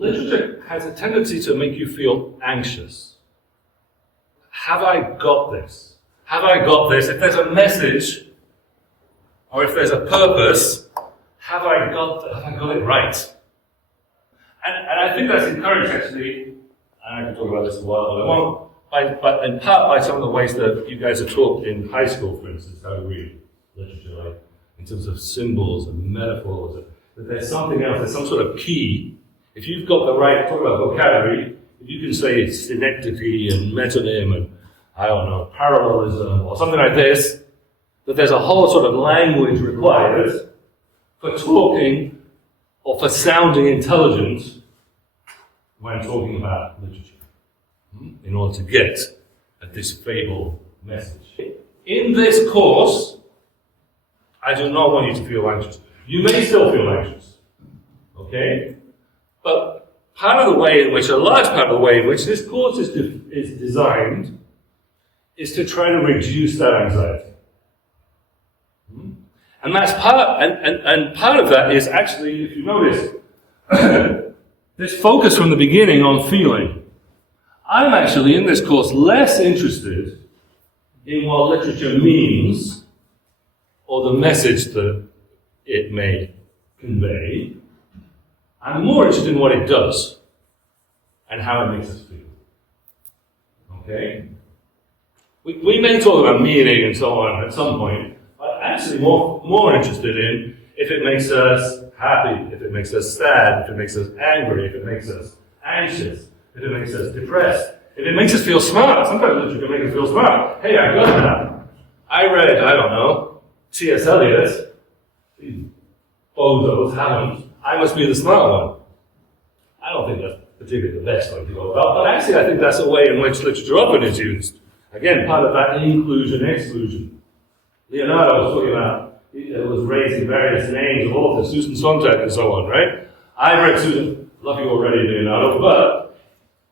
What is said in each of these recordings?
literature has a tendency to make you feel anxious. Have I got this? Have I got this? If there's a message, or if there's a purpose, have I got it right? And I think that's encouraged, actually, and I can talk about this a while, but I won't, but in part by some of the ways that you guys are taught in high school, for instance, how to read literature, like in terms of symbols and metaphors, that there's something else, there's some sort of key. If you've got the right, talk about vocabulary, if you can say synecdoche and metonym and, I don't know, parallelism or something like this, that there's a whole sort of language required for talking or for sounding intelligent when talking about literature, in order to get at this fable message. In this course, I do not want you to feel anxious. You may still feel anxious, okay? But part of the way in which, a large part of the way in which this course is designed is to try to reduce that anxiety. And that's part, and part of that is actually, if you notice, this focus from the beginning on feeling. I'm actually, in this course, less interested in what literature means or the message that it may convey. I'm more interested in what it does and how it makes us feel. Okay? We may talk about meaning and so on at some point, but I'm actually more interested in if it makes us happy, if it makes us sad, if it makes us angry, if it makes us anxious, if it makes us depressed, if it makes us feel smart. Sometimes literature can make us feel smart. Hey, I got that. I read, I don't know, C.S. Eliot. These bozos haven't. I must be the smart one. I don't think that's particularly the best way to go about, but actually I think that's a way in which literature often is used. Again, part of that inclusion-exclusion. Leonardo was talking about, it was raising various names of authors, Susan Sontag and so on, right? I read Susan, love you already, Leonardo, but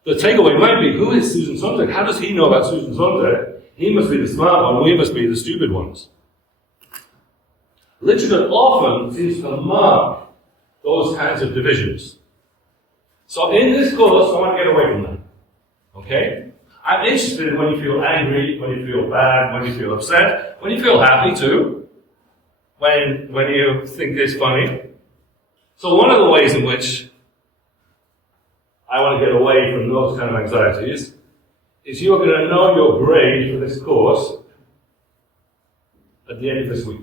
the takeaway might be, who is Susan Sontag? How does he know about Susan Sontag? He must be the smart one, we must be the stupid ones. Literature often seems to mark those kinds of divisions. So in this course, I want to get away from that. Okay? I'm interested in when you feel angry, when you feel bad, when you feel upset, when you feel happy too, when you think it's funny. So one of the ways in which I want to get away from those kind of anxieties is you're going to know your grade for this course at the end of this week.